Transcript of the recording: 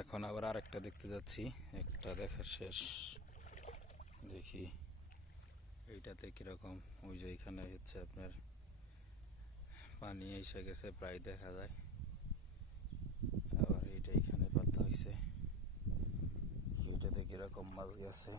এখন আবার আরেকটা দেখতে যাচ্ছি, একটা দেখা শেষ। দেখি এইটাতে কীরকম। ওই যে এখানে হচ্ছে আপনার পানি এসে গেছে প্রায় দেখা যায়। আবার এইটা এখানে পাতা হয়েছে, এইটাতে কীরকম মাছ গেছে।